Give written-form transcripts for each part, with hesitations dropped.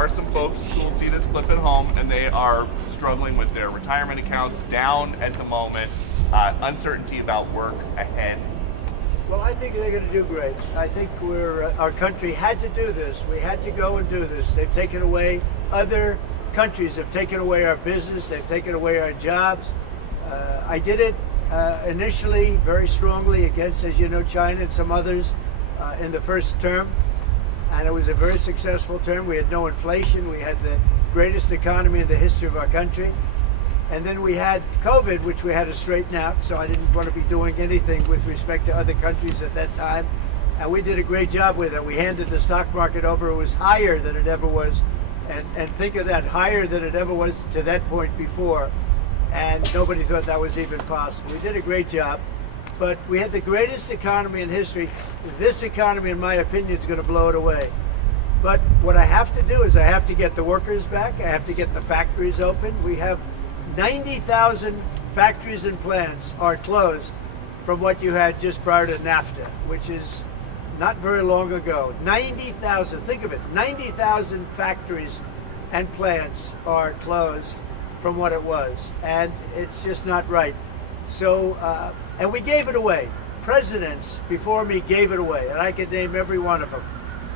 are some folks who will see this clip at home and they are struggling with their retirement accounts, down at the moment, uncertainty about work ahead. Well, I think they're going to do great. I think our country had to do this. We had to go and do this. They've taken away, other countries have taken away our business. They've taken away our jobs. I did it initially very strongly against, as you know, China and some others in the first term. And it was a very successful term. We had no inflation. We had the greatest economy in the history of our country. And then we had COVID, which we had to straighten out. So I didn't want to be doing anything with respect to other countries at that time. And we did a great job with it. We handed the stock market over. It was higher than it ever was. And think of that, higher than it ever was to that point before. And nobody thought that was even possible. We did a great job. But we had the greatest economy in history. This economy, in my opinion, is going to blow it away. But what I have to do is I have to get the workers back. I have to get the factories open. We have 90,000 factories and plants are closed from what you had just prior to NAFTA, which is not very long ago. 90,000, think of it, 90,000 factories and plants are closed from what it was. And it's just not right. So, and we gave it away. Presidents before me gave it away, and I could name every one of them.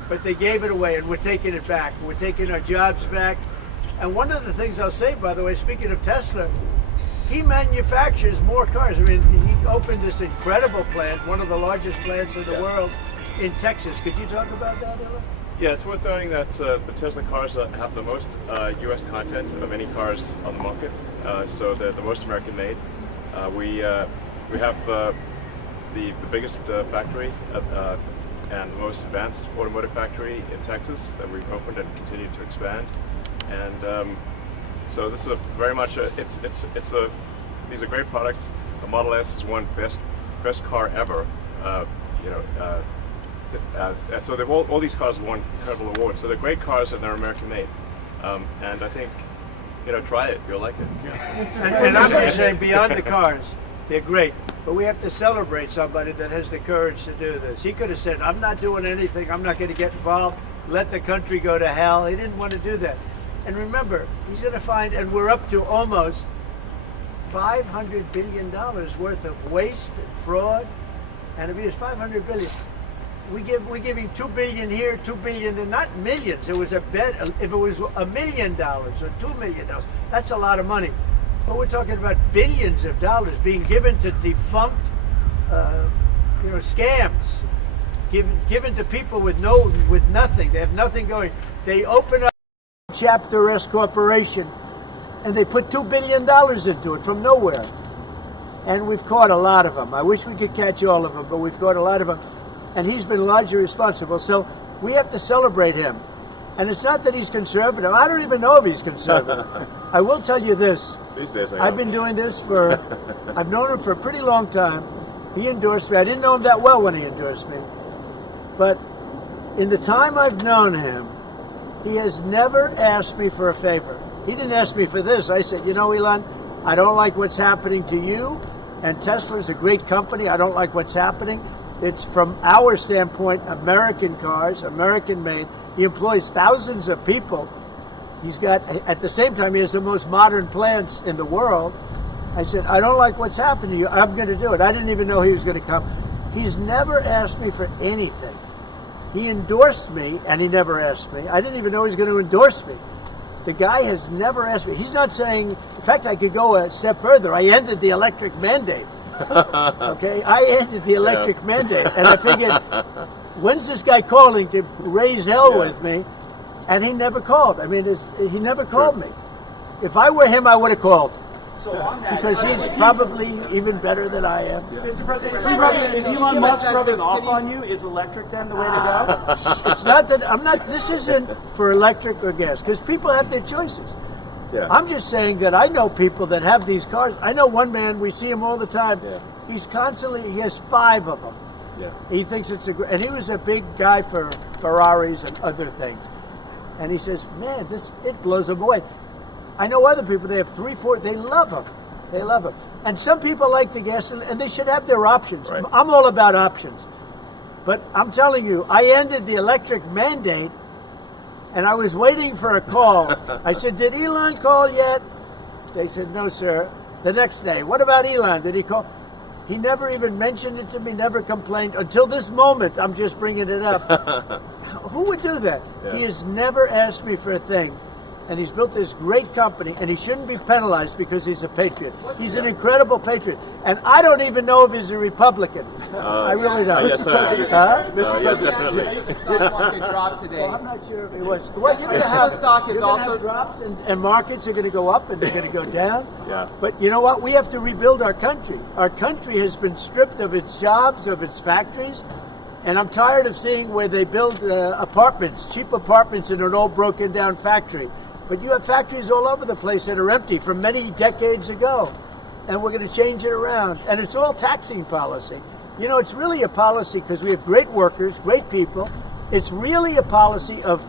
But they gave it away, and we're taking it back. We're taking our jobs back. And one of the things I'll say, by the way, speaking of Tesla, he manufactures more cars. I mean, he opened this incredible plant, one of the largest plants in the world, in Texas. Could you talk about that, Ella? Yeah, it's worth noting that the Tesla cars have the most U.S. content of any cars on the market, so they're the most American made. We have the biggest factory and the most advanced automotive factory in Texas that we've opened and continue to expand. And so this is very much these are great products. The Model S is one best car ever. So they've all these cars have won incredible awards. So they're great cars and they're American made. And I think, try it. You'll like it. Yeah. And I'm just saying, beyond the cars, they're great. But we have to celebrate somebody that has the courage to do this. He could have said, I'm not doing anything. I'm not going to get involved. Let the country go to hell. He didn't want to do that. And remember, he's going to find, and we're up to almost $500 billion worth of waste and fraud and abuse. $500 billion. We're giving $2 billion here, $2 billion, and not millions. It was a bet. If it was $1 million or $2 million, that's a lot of money. But we're talking about billions of dollars being given to defunct, scams, given to people with nothing. They have nothing going. They open up Chapter S corporation, and they put $2 billion into it from nowhere. And we've caught a lot of them. I wish we could catch all of them, but we've caught a lot of them. And he's been largely responsible. So we have to celebrate him. And it's not that he's conservative. I don't even know if he's conservative. I will tell you this. These days I've been doing this I've known him for a pretty long time. He endorsed me. I didn't know him that well when he endorsed me. But in the time I've known him, he has never asked me for a favor. He didn't ask me for this. I said, Elon, I don't like what's happening to you. And Tesla's a great company. I don't like what's happening. It's, from our standpoint, American cars, American made. He employs thousands of people. He's got, at the same time, he has the most modern plants in the world. I said, I don't like what's happened to you. I'm going to do it. I didn't even know he was going to come. He's never asked me for anything. He endorsed me, and he never asked me. I didn't even know he was going to endorse me. The guy has never asked me. He's not saying, in fact, I could go a step further. I ended the electric mandate. Okay, I ended the electric mandate, and I figured, when's this guy calling to raise hell with me? And he never called. I mean, he never called me. If I were him, I would have called. So on that, because he's probably even better than I am. Mr. President, is Elon Musk rubbing off on you? Is electric then the way to go? It's not that I'm not. This isn't for electric or gas, because people have their choices. Yeah. I'm just saying that I know people that have these cars. I know one man, we see him all the time. Yeah. He has 5 of them. Yeah. He thinks it's and he was a big guy for Ferraris and other things. And he says, man, it blows them away. I know other people, they have 3, 4, they love them. They love them. And some people like the gas, and they should have their options. Right. I'm all about options. But I'm telling you, I ended the electric mandate And I was waiting for a call. I said, did Elon call yet? They said, no, sir. The next day, what about Elon? Did he call? He never even mentioned it to me, never complained. Until this moment, I'm just bringing it up. Who would do that? Yeah. He has never asked me for a thing. And he's built this great company, and he shouldn't be penalized because he's a patriot. He's an incredible patriot. And I don't even know if he's a Republican. I really don't. Yes, sir. Yes, definitely. The stock market dropped today. Well, I'm not sure if he was. Well, you're going to have stock is also drops, and markets are going to go up and they're going to go down. Yeah. But you know what? We have to rebuild our country. Our country has been stripped of its jobs, of its factories, and I'm tired of seeing where they build apartments, cheap apartments in an old broken down factory. But you have factories all over the place that are empty from many decades ago, and we're going to change it around. And it's all taxing policy. You know, it's really a policy because we have great workers, great people. It's really a policy of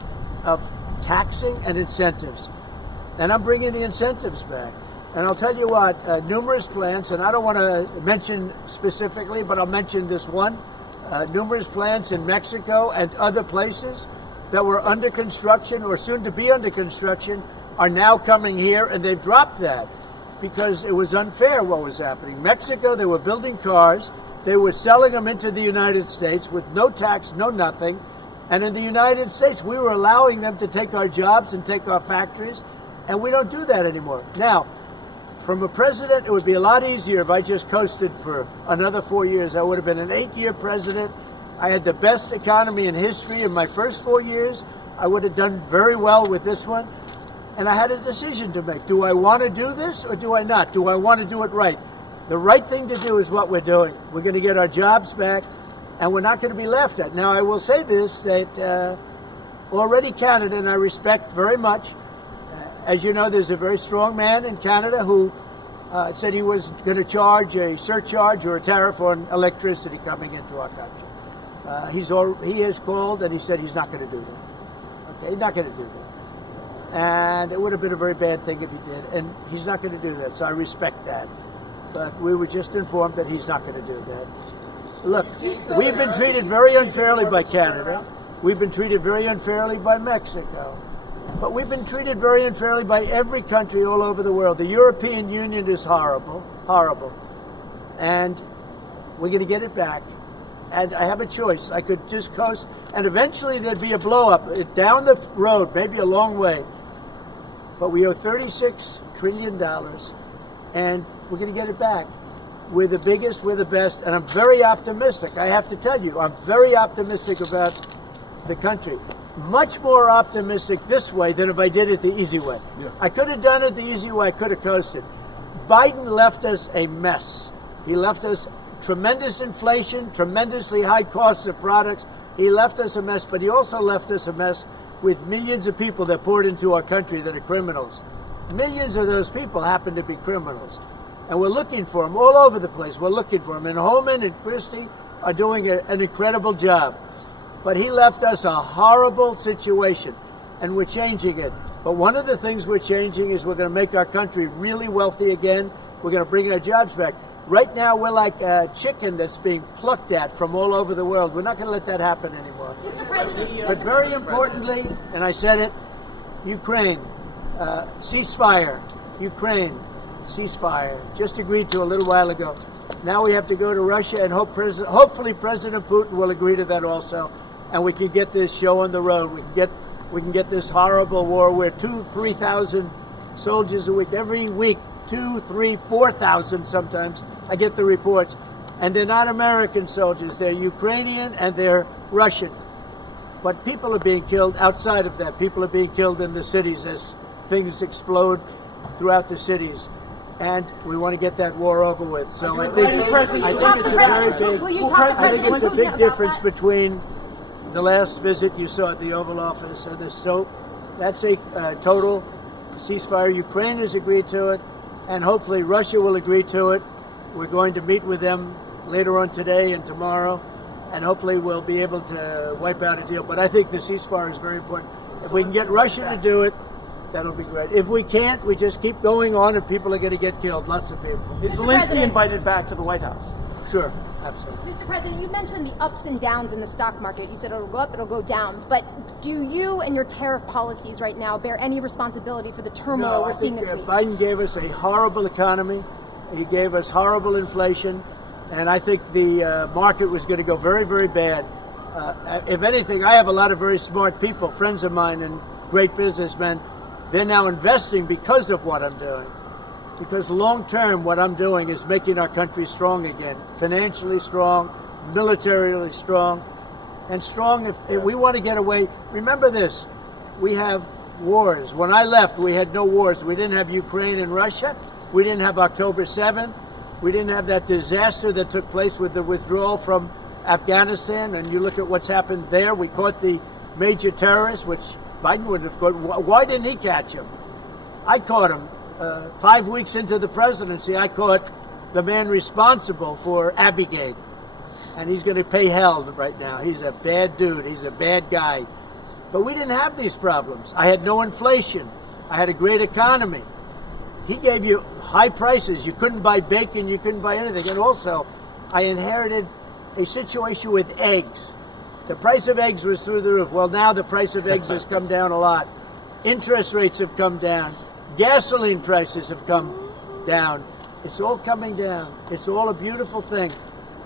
taxing and incentives. And I'm bringing the incentives back. And I'll tell you what, numerous plants, and I don't want to mention specifically, but I'll mention this one, numerous plants in Mexico and other places that were under construction or soon to be under construction are now coming here, and they've dropped that because it was unfair what was happening. Mexico, they were building cars, they were selling them into the United States with no tax, no nothing, and in the United States, we were allowing them to take our jobs and take our factories, and we don't do that anymore. Now, from a president, it would be a lot easier if I just coasted for another 4 years. I would have been an 8-year president. I had the best economy in history in my first 4 years. I would have done very well with this one. And I had a decision to make. Do I want to do this or do I not? Do I want to do it right? The right thing to do is what we're doing. We're going to get our jobs back, and we're not going to be laughed at. Now, I will say this, that already Canada, and I respect very much, as you know, there's a very strong man in Canada who said he was going to charge a surcharge or a tariff on electricity coming into our country. He has called and he said he's not going to do that. Okay, he's not going to do that. And it would have been a very bad thing if he did. And he's not going to do that, so I respect that. But we were just informed that he's not going to do that. Look, we've been treated very unfairly by Canada. We've been treated very unfairly by Mexico. But we've been treated very unfairly by every country all over the world. The European Union is horrible, horrible. And we're going to get it back. And I have a choice. I could just coast, and eventually there'd be a blow-up down the road, maybe a long way. But we owe $36 trillion, and we're going to get it back. We're the biggest, we're the best, and I'm very optimistic. I have to tell you, I'm very optimistic about the country. Much more optimistic this way than if I did it the easy way. Yeah. I could have done it the easy way. I could have coasted. Biden left us a mess. He left us tremendous inflation, tremendously high costs of products. He left us a mess, but he also left us a mess with millions of people that poured into our country that are criminals. Millions of those people happen to be criminals. And we're looking for them all over the place. We're looking for them. And Holman and Christie are doing an incredible job. But he left us a horrible situation, and we're changing it. But one of the things we're changing is we're going to make our country really wealthy again. We're going to bring our jobs back. Right now, we're like a chicken that's being plucked at from all over the world. We're not going to let that happen anymore. But very importantly, and I said it, Ukraine, ceasefire. Ukraine, ceasefire. Just agreed to a little while ago. Now we have to go to Russia, and hopefully President Putin will agree to that also, and we can get this show on the road. We can get this horrible war where 2,000-3,000 soldiers a week, every week, 2,000, 3,000, 4,000 sometimes. I get the reports. And they're not American soldiers. They're Ukrainian and they're Russian. But people are being killed outside of that. People are being killed in the cities as things explode throughout the cities. And we want to get that war over with. So I think it's a big difference between the last visit you saw at the Oval Office and this. So that's a total ceasefire. Ukraine has agreed to it, and hopefully Russia will agree to it. We're going to meet with them later on today and tomorrow, and hopefully we'll be able to wipe out a deal. But I think the ceasefire is very important. If we can get Russia to do it, That'll be great. If we can't, we just keep going on, and people are going to get killed. Lots of people. Is Mr. Zelensky President. invited back to the White House? Sure, absolutely. Mr. President, you mentioned the ups and downs in the stock market. You said it'll go up, it'll go down. But do you and your tariff policies right now bear any responsibility for the turmoil No, we're I seeing think this week? Biden gave us a horrible economy. He gave us horrible inflation, and I think the market was going to go very, very bad. If anything, I have a lot of very smart people, friends of mine and great businessmen. They're now investing because of what I'm doing. Because long term, what I'm doing is making our country strong again, financially strong, militarily strong, and strong if we want to get away. Remember this, we have wars. When I left, we had no wars. We didn't have Ukraine and Russia. We didn't have October 7th. We didn't have that disaster that took place with the withdrawal from Afghanistan. And you look at what's happened there. We caught the major terrorist, which Biden wouldn't have caught. Why didn't he catch him? I caught him. 5 weeks into the presidency, I caught the man responsible for Abigate. And he's going to pay hell right now. He's a bad dude. He's a bad guy. But we didn't have these problems. I had no inflation. I had a great economy. He gave you high prices. You couldn't buy bacon. You couldn't buy anything. And also, I inherited a situation with eggs. The price of eggs was through the roof. Well, now the price of eggs has come down a lot. Interest rates have come down. Gasoline prices have come down. It's all coming down. It's all a beautiful thing.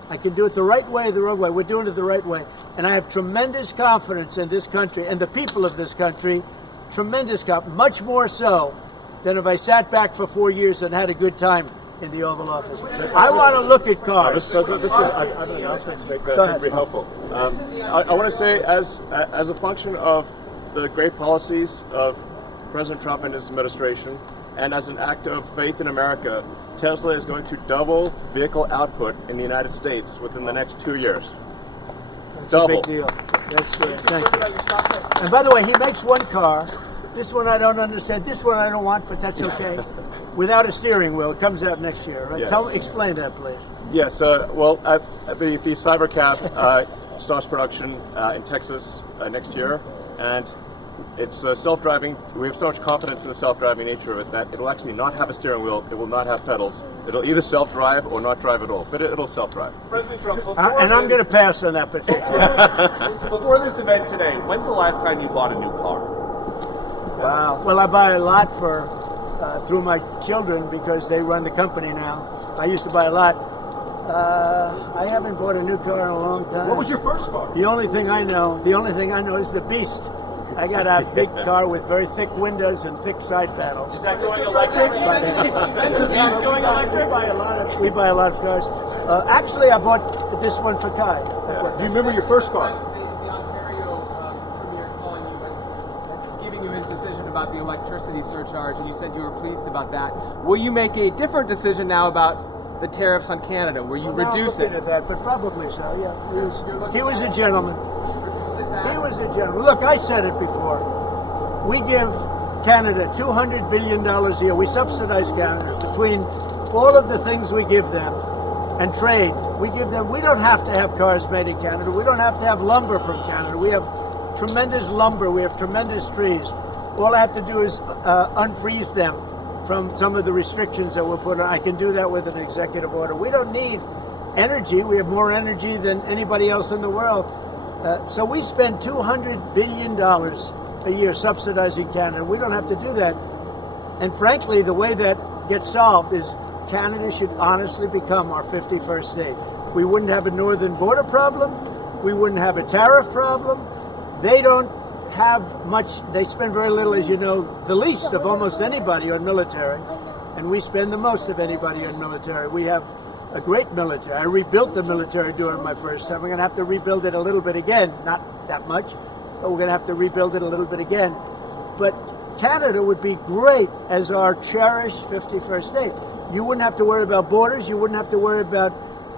I can do it the right way or the wrong way. We're doing it the right way. And I have tremendous confidence in this country and the people of this country. Tremendous confidence. Much more so than if I sat back for 4 years and had a good time in the Oval Office. I want to look at cars. Mr. President, I have an announcement to make that Go I ahead. think will be helpful. I want to say, as a function of the great policies of President Trump and his administration, and as an act of faith in America, Tesla is going to double vehicle output in the United States within the next 2 years. That's Double. a big deal. That's good. Thank you. And by the way, he makes one car. This one I don't understand. This one I don't want, but that's okay. Without a steering wheel. It comes out next year, right? Yes. Explain that, please. Yes, well, the Cybercab starts production in Texas next year, and it's self-driving. We have so much confidence in the self-driving nature of it that it'll actually not have a steering wheel. It will not have pedals. It'll either self-drive or not drive at all, but it'll self-drive. President Trump, And I'm going to pass on that particular. before this event today, when's the last time you bought a new car? Wow. Well, I buy a lot through my children because they run the company now. I used to buy a lot. I haven't bought a new car in a long time. What was your first car? The only thing I know is the Beast. I got a big car with very thick windows and thick side panels. Is that going electric? Is the Beast going electric? We buy a lot of cars. Actually, I bought this one for Kai. Do you remember your first car? The Ontario Premier calling you and giving you his decision about the electricity surcharge, and you said you were pleased about that. Will you make a different decision now about the tariffs on Canada? Will you reduce it? At that, but probably so. Yeah, he was a gentleman. He was a gentleman. Look, I said it before. We give Canada $200 billion a year. We subsidize Canada between all of the things we give them and trade. We give them. We don't have to have cars made in Canada. We don't have to have lumber from Canada. We have tremendous lumber. We have tremendous trees. All I have to do is unfreeze them from some of the restrictions that were put on. I can do that with an executive order. We don't need energy. We have more energy than anybody else in the world. So we spend $200 billion a year subsidizing Canada. We don't have to do that. And frankly, the way that gets solved is Canada should honestly become our 51st state. We wouldn't have a northern border problem. We wouldn't have a tariff problem. They don't have much. They spend very little, as you know, the least of almost anybody on military. And we spend the most of anybody on military. We have a great military. I rebuilt the military during my first time. We're going to have to rebuild it a little bit again. Not that much, but we're going to have to rebuild it a little bit again. But Canada would be great as our cherished 51st state. You wouldn't have to worry about borders. You wouldn't have to worry about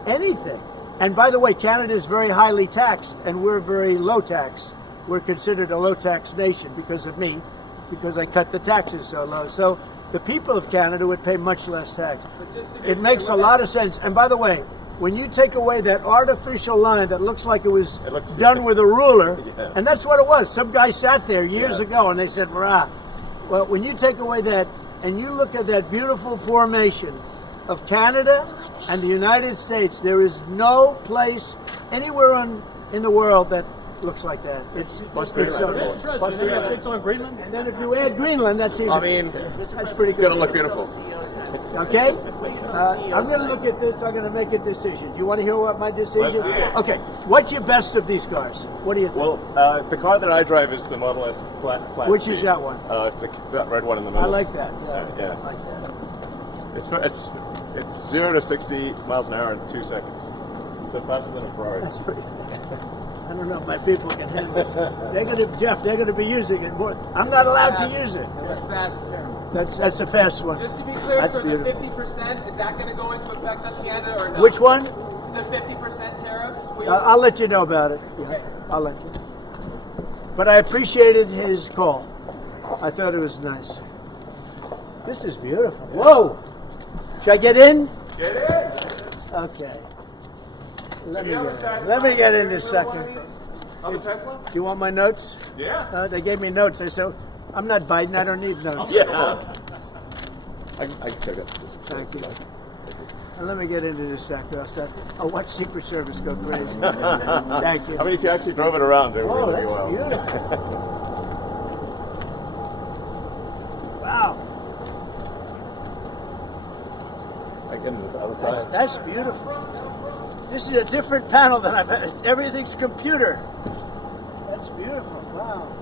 anything. And by the way, Canada is very highly taxed, and we're very low tax. We're considered a low tax nation because of me, because I cut the taxes so low. So the people of Canada would pay much less tax. It makes a lot of sense. And by the way, when you take away that artificial line that looks like it was done with a ruler, Yeah. and that's what it was. Some guy sat there years ago and they said, "Rah, Well, when you take away that and you look at that beautiful formation of Canada and the United States, there is no place anywhere in the world that looks like that. It's Plus so Greenland. cool. Plus Greenland. on Greenland. And then if you add Greenland, that's even. I mean, that's pretty it's good. going to look beautiful. Okay? I'm going to look at this. I'm going to make a decision. Do you want to hear what my decision? Let's hear it. Okay. What's your best of these cars? What do you think? Well, the car that I drive is the Model S Plaid. Which is that one? It's that red one in the middle. I like that. Yeah. I like that. It's 0 to 60 miles an hour in 2 seconds. So faster than a Ferrari. That's pretty I don't know. My people can handle this. They're going to be using it more. I'm not allowed to use it. That's fast. That's a fast one. Just to be clear, That's for beautiful. the 50%, is that going to go into effect on Canada or no? Which one? The 50% tariffs? I'll let you know about it. Yeah, Okay. I'll let you. But I appreciated his call. I thought it was nice. This is beautiful. Whoa! Should I get in? Get in. Okay. Let me get in this second. On the Tesla? Do you want my notes? Yeah. They gave me notes. I said, I'm not Biden. I don't need notes. Yeah. I can check it. Thank you. And let me get into this second. I'll watch Secret Service go crazy. Thank you. I mean, if you actually drove it around, it would Oh, really that's be wild. beautiful. Wow. Again, this other side. That's beautiful. This is a different panel than I've had. Everything's computer. That's beautiful. Wow.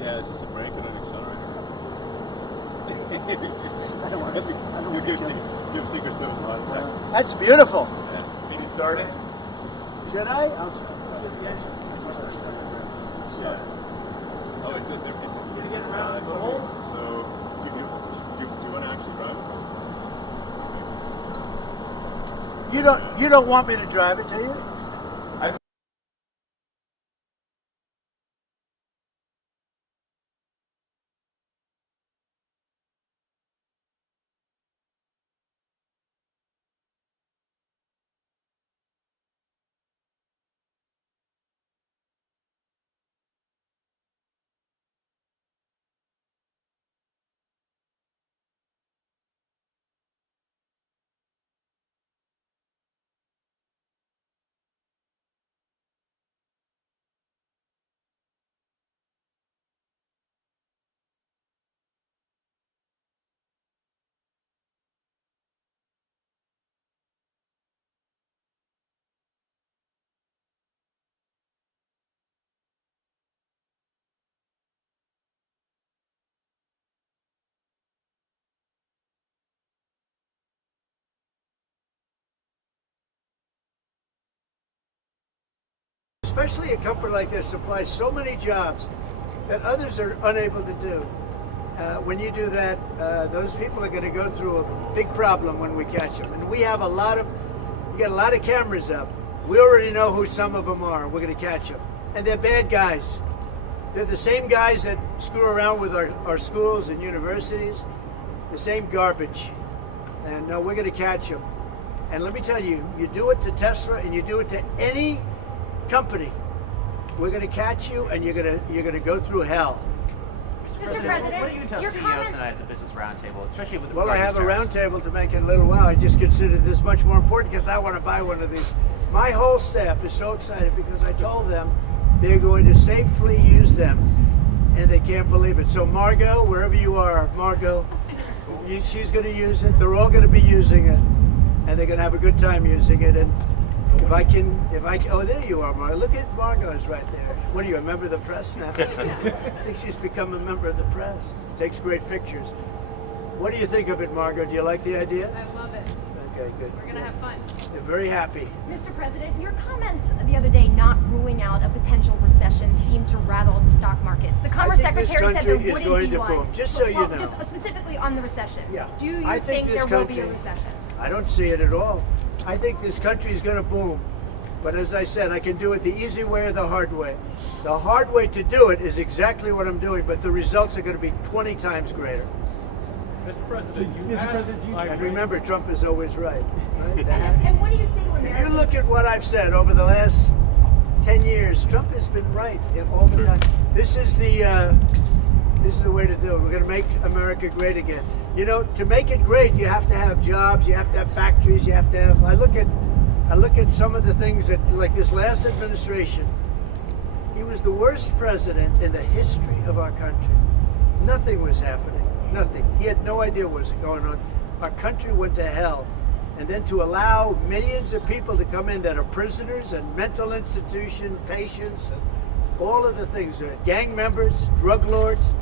Yeah, it's just a brake and an accelerator. I don't want to. You give Secret Service a lot of time. That's beautiful. Need to start it? Should I? I'll skip the engine. Oh, it's gonna get around the hole. So, do you want to actually drive it? You don't want me to drive it, do you? Especially a company like this supplies so many jobs that others are unable to do. When you do that, those people are going to go through a big problem when we catch them. And we have we got a lot of cameras up. We already know who some of them are. We're going to catch them. And they're bad guys. They're the same guys that screw around with our schools and universities. The same garbage. And we're going to catch them. And let me tell you, you do it to Tesla and you do it to any company, we're going to catch you and you're going to go through hell. Mr. President, what do you tell your CEOs comments... tonight at the Business Roundtable, especially with the Well, I have a tariffs? roundtable to make in a little while. I just considered this much more important because I want to buy one of these. My whole staff is so excited because I told them they're going to safely use them, and they can't believe it. So Margot, wherever you are, Margot, she's going to use it. They're all going to be using it, and they're going to have a good time using it. And oh, there you are, Margot. Look at Margot's right there. What are you, a member of the press now? I think she's become a member of the press. Takes great pictures. What do you think of it, Margot? Do you like the idea? I love it. Okay, good. We're gonna have fun. They're very happy. Mr. President, your comments the other day not ruling out a potential recession seemed to rattle the stock markets. The Commerce I think this Secretary said there country is wouldn't going be to one. boom, just so you know. Just specifically on the recession. Yeah. Do you I think this there will be a country- recession? I don't see it at all. I think this country is going to boom. But as I said, I can do it the easy way or the hard way. The hard way to do it is exactly what I'm doing, but the results are going to be 20 times greater. Mr. President, And remember, Trump is always right. And what do you say to If you Americans? look at what I've said over the last 10 years, Trump has been right all the time. This is the way to do it. We're going to make America great again. You know, to make it great, you have to have jobs, you have to have factories, you have to have. I look at some of the things that, like this last administration, he was the worst president in the history of our country. Nothing was happening. Nothing. He had no idea what was going on. Our country went to hell. And then to allow millions of people to come in that are prisoners and mental institution patients and all of the things, gang members, drug lords,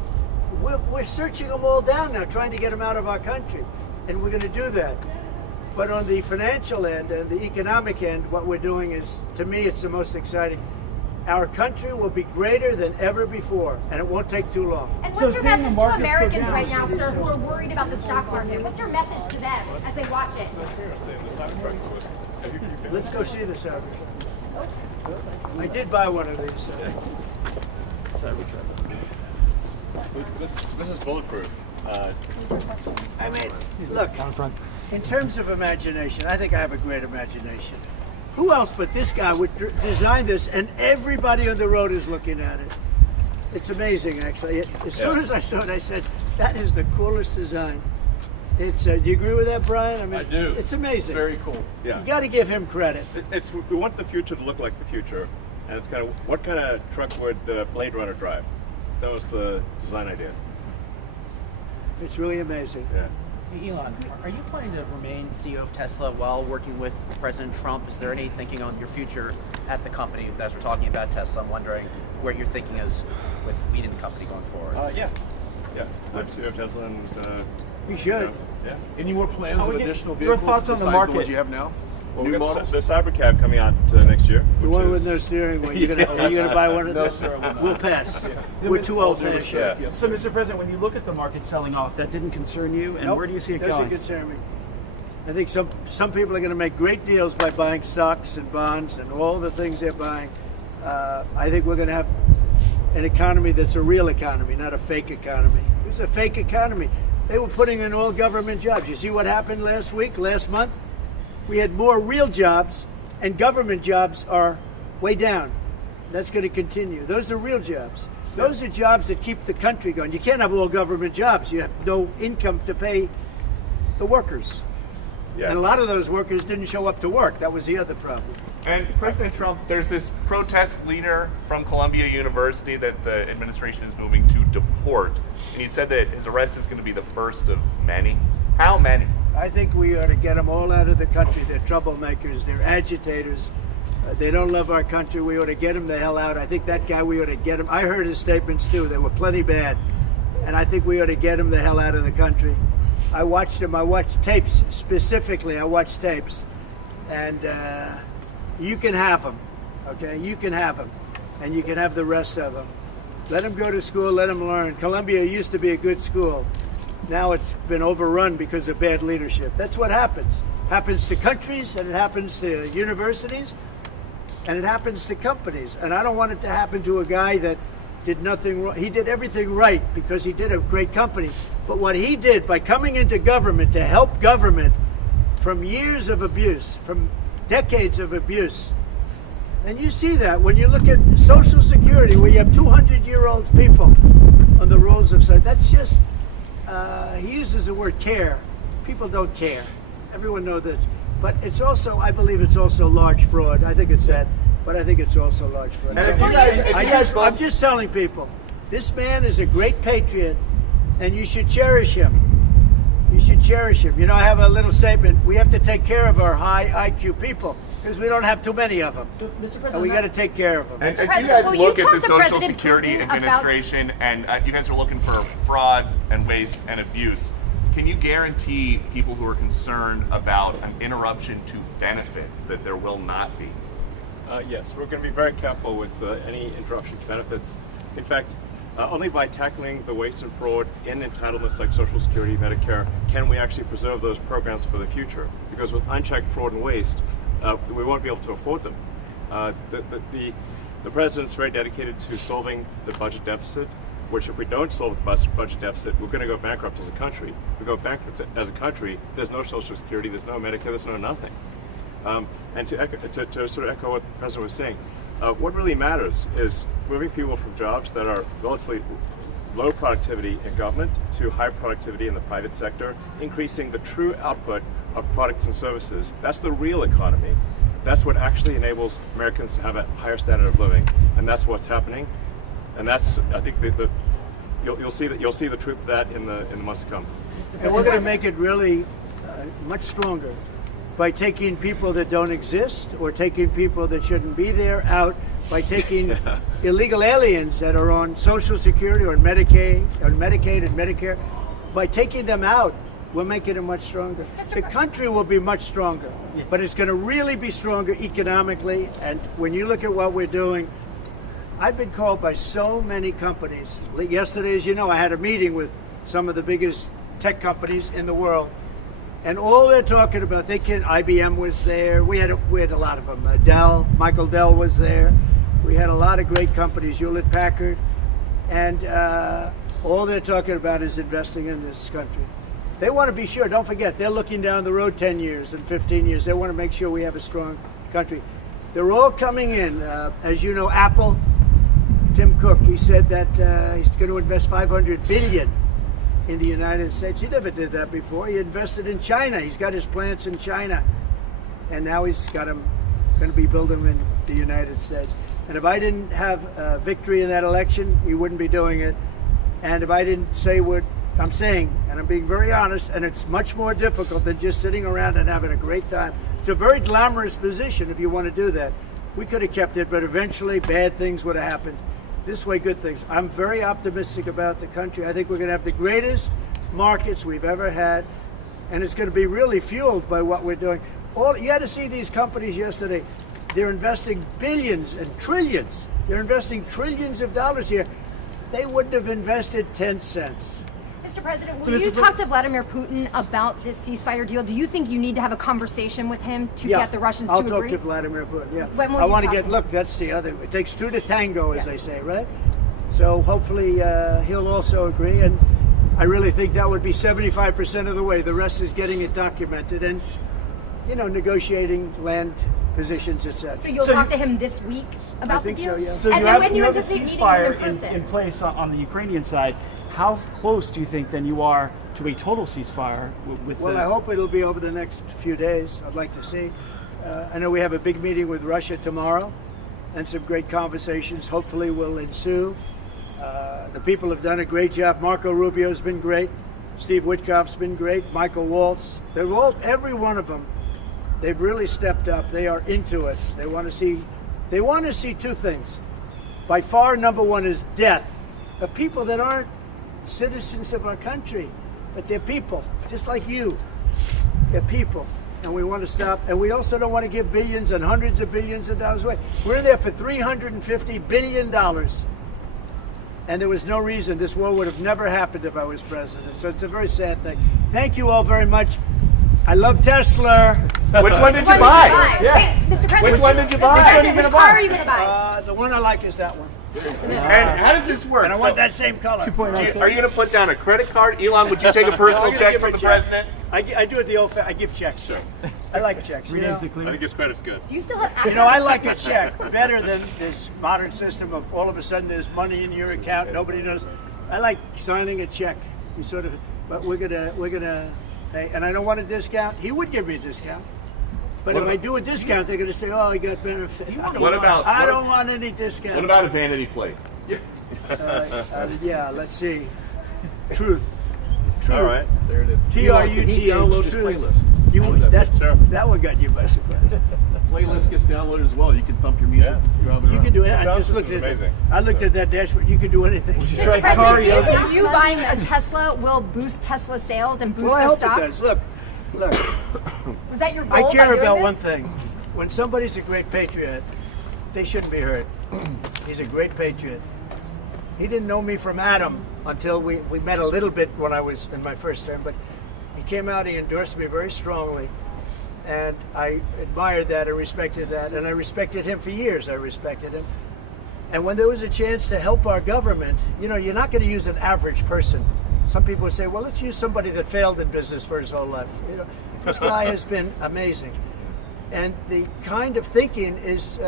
we're searching them all down now, trying to get them out of our country. And we're going to do that. But on the financial end and the economic end, what we're doing is, to me, it's the most exciting. Our country will be greater than ever before, and it won't take too long. And what's your message to Americans right now, sir, who are worried about the stock market? What's your message to them as they watch it? Let's go see the Cybercab. I did buy one of these. This is bulletproof. I mean, look, in terms of imagination, I think I have a great imagination. Who else but this guy would design this, and everybody on the road is looking at it? It's amazing, actually. As soon as I saw it, I said, that is the coolest design. It's. Do you agree with that, Brian? I mean, I do. It's amazing. It's very cool. Yeah. You got to give him credit. We want the future to look like the future, and it's kind of, what kind of truck would the Blade Runner drive? That was the design idea. It's really amazing. Yeah. Hey, Elon, are you planning to remain CEO of Tesla while working with President Trump? Is there any thinking on your future at the company? As we're talking about Tesla, I'm wondering where your thinking is with leading the company going forward. Yeah. I'm CEO of Tesla, and You should. yeah. Any more plans of additional your vehicles thoughts on the besides market? the ones you have now? Well, New we got models? the Cybercab coming out next year. The which one is, with no steering wheel. Are you gonna buy one of No, those? sir, I will not. We'll pass. We're too old fashioned. Yeah. Yes, So, sir. Mr. President, when you look at the market selling off, that didn't concern you, and Nope, where do you see it doesn't going? concern me. I think some people are going to make great deals by buying stocks and bonds and all the things they're buying. I think we're going to have an economy that's a real economy, not a fake economy. It was a fake economy. They were putting in all government jobs. You see what happened last month? We had more real jobs, and government jobs are way down. That's going to continue. Those are real jobs. Those are jobs that keep the country going. You can't have all government jobs. You have no income to pay the workers. Yeah. And a lot of those workers didn't show up to work. That was the other problem. And President Trump, there's this protest leader from Columbia University that the administration is moving to deport. And he said that his arrest is going to be the first of many. How many? I think we ought to get them all out of the country. They're troublemakers. They're agitators. They don't love our country. We ought to get them the hell out. I think that guy, we ought to get him. I heard his statements too. They were plenty bad. And I think we ought to get him the hell out of the country. I watched him. I watched tapes specifically. I watched tapes. And you can have them. Okay? You can have them. And you can have the rest of them. Let them go to school. Let them learn. Columbia used to be a good school. Now it's been overrun because of bad leadership. That's what happens. Happens to countries, and it happens to universities, and it happens to companies. And I don't want it to happen to a guy that did nothing wrong. He did everything right because he did a great company. But what he did by coming into government to help government from years of abuse, from decades of abuse, and you see that when you look at Social Security, where you have 200-year-old people on the rolls of society. That's just, he uses the word care. People don't care. Everyone knows that. But it's also, I believe it's also large fraud. I think it's that. But I think it's also large fraud. And I'm just telling people, this man is a great patriot, and you should cherish him. You should cherish him. You know, I have a little statement. We have to take care of our high IQ people because we don't have too many of them. Mr. President, And we got to take care of them. And as you President, guys will you look at talk the to Social President Security Putin about- Administration and you guys are looking for fraud and waste and abuse, can you guarantee people who are concerned about an interruption to benefits that there will not be? Yes, we're going to be very careful with any interruption to benefits. In fact, only by tackling the waste and fraud in entitlements like Social Security, Medicare, can we actually preserve those programs for the future. Because with unchecked fraud and waste, we won't be able to afford them. The president's very dedicated to solving the budget deficit, which if we don't solve the budget deficit, we're going to go bankrupt as a country. If we go bankrupt as a country, there's no Social Security, there's no Medicare, there's no nothing. And to sort of echo what the President was saying, what really matters is moving people from jobs that are relatively low productivity in government to high productivity in the private sector, increasing the true output of products and services. That's the real economy. That's what actually enables Americans to have a higher standard of living, and that's what's happening. And that's, I think, you'll see the truth of that in the months to come. And we're going to make it really much stronger by taking people that don't exist or taking people that shouldn't be there out, by taking illegal aliens that are on Social Security or Medicaid and Medicare. By taking them out, we're making it much stronger. The country will be much stronger, but it's going to really be stronger economically. And when you look at what we're doing, I've been called by so many companies. Yesterday, as you know, I had a meeting with some of the biggest tech companies in the world, and all they're talking about, IBM was there. We had a lot of them. Michael Dell was there. We had a lot of great companies, Hewlett Packard, and all they're talking about is investing in this country. They want to be sure. Don't forget, they're looking down the road 10 years and 15 years. They want to make sure we have a strong country. They're all coming in. As you know, Apple, Tim Cook, he said that he's going to invest $500 billion in the United States. He never did that before. He invested in China. He's got his plants in China, and now he's got them going to be building them in the United States. And if I didn't have victory in that election, he wouldn't be doing it. And if I didn't say what I'm saying, and I'm being very honest, and it's much more difficult than just sitting around and having a great time. It's a very glamorous position if you want to do that. We could have kept it, but eventually bad things would have happened. This way, good things. I'm very optimistic about the country. I think we're going to have the greatest markets we've ever had, and it's going to be really fueled by what we're doing. You had to see these companies yesterday. They're investing billions and trillions. They're investing trillions of dollars here. They wouldn't have invested 10 cents. Mr. President, will you talk to Vladimir Putin about this ceasefire deal? Do you think you need to have a conversation with him to get the Russians to agree? I'll talk to Vladimir Putin, yeah. When will I you want to talk get, to him? look, that's the other, it takes two to tango, as they say, right? So hopefully he'll also agree, and I really think that would be 75% of the way. The rest is getting it documented and, negotiating land positions, etc. So you'll talk to him this week about the deal? I think so, yeah. So And you when have, you a anticipate meeting him ceasefire in person? in place on the Ukrainian side. How close do you think then you are to a total ceasefire with Well, I hope it'll be over the next few days. I'd like to see. I know we have a big meeting with Russia tomorrow, and some great conversations hopefully will ensue. The people have done a great job. Marco Rubio's been great. Steve Witkoff's been great. Michael Waltz. Every one of them, they've really stepped up. They are into it. They want to see two things. By far, number one is death of people that aren't citizens of our country, but they're people, just like you. They're people, and we want to stop. And we also don't want to give billions and hundreds of billions of dollars away. We're in there for $350 billion, and there was no reason. This war would have never happened if I was president. So it's a very sad thing. Thank you all very much. I love Tesla. Which one did you buy? Wait, Mr. President, Which one did you Mr. buy? President, which car are you going to buy? The one I like is that one. And how does this work? And I want that same color. Are you going to put down a credit card? Elon, would you take a personal check from the president? I do it the old. I give checks. Sure. I like checks. I think his credit's good. Do you still have access I to like a check better than this modern system of all of a sudden there's money in your account, nobody knows. I like signing a check. But we're gonna, and I don't want a discount. He would give me a discount. But if I do a discount, they're going to say, "Oh, he got benefits." What about? I don't want any discount. What about a vanity plate? Yeah, let's see. Truth. All right, there it is. TRUTH. Download his playlist. That one got you by surprise. Playlist gets downloaded as well. You can thump your music. You can do it. I Sounds just looked at amazing. I looked at that dashboard. You can do anything. Mr. President, do you think you buying a Tesla will boost Tesla sales and boost Well, I their hope stock? it does. Look. Was that your goal? I by care doing about this? one thing. When somebody's a great patriot, they shouldn't be hurt. He's a great patriot. He didn't know me from Adam until we met a little bit when I was in my first term, but he came out, he endorsed me very strongly, and I admired that, I respected that, and I respected him for years. I respected him. And when there was a chance to help our government, you're not going to use an average person. Some people would say, well, let's use somebody that failed in business for his whole life. This guy has been amazing. And the kind of thinking is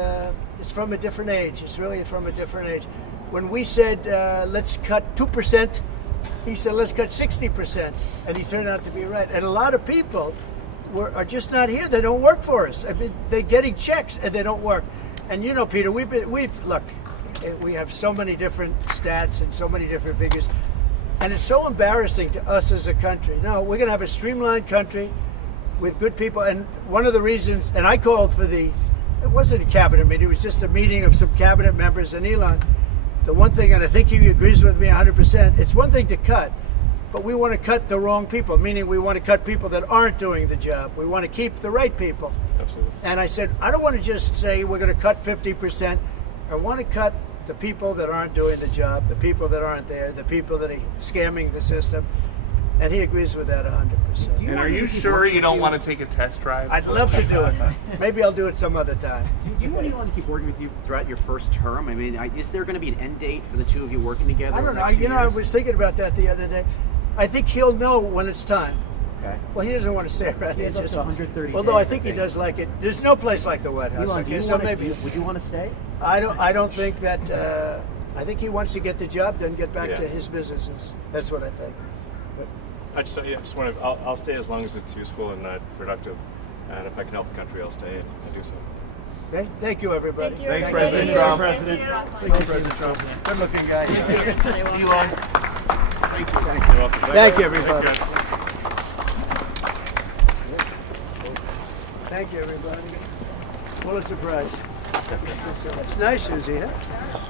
from a different age. It's really from a different age. When we said, let's cut 2%, he said, let's cut 60%. And he turned out to be right. And a lot of people are just not here. They don't work for us. I mean, they're getting checks and they don't work. And you know, Peter, look, we have so many different stats and so many different figures. And it's so embarrassing to us as a country. No, we're going to have a streamlined country with good people. And one of the reasons, and I called for it wasn't a cabinet meeting, it was just a meeting of some cabinet members and Elon. The one thing, and I think he agrees with me 100%, it's one thing to cut, but we want to cut the wrong people, meaning we want to cut people that aren't doing the job. We want to keep the right people. Absolutely. And I said, I don't want to just say we're going to cut 50%. I want to cut the people that aren't doing the job, the people that aren't there, the people that are scamming the system. And he agrees with that 100%. And are you sure you don't want to take a test drive? I'd love to do it. Maybe I'll do it some other time. Do you want anyone to keep working with you throughout your first term? I mean, is there going to be an end date for the two of you working together? I don't know. over the next few I years? was thinking about that the other day. I think he'll know when it's time. Okay. Well, he doesn't want to stay around He here. has up to 130 Although days, I think he does like it. There's no place like the White House. Elon, Okay, so maybe would you want to stay? I don't think that. I think he wants to get the job done, get back Yeah. to his businesses. That's what I think. I just want to. I'll stay as long as it's useful and productive, and if I can help the country, I'll stay and do so. Okay. Thank you, everybody. Thanks, President Trump. President. Thank you, President Trump. Good looking guy. Elon. You're welcome. Thank you, everybody. Thanks, guys. Thank you, everybody. Pulitzer Prize. It's nice, Susie, huh?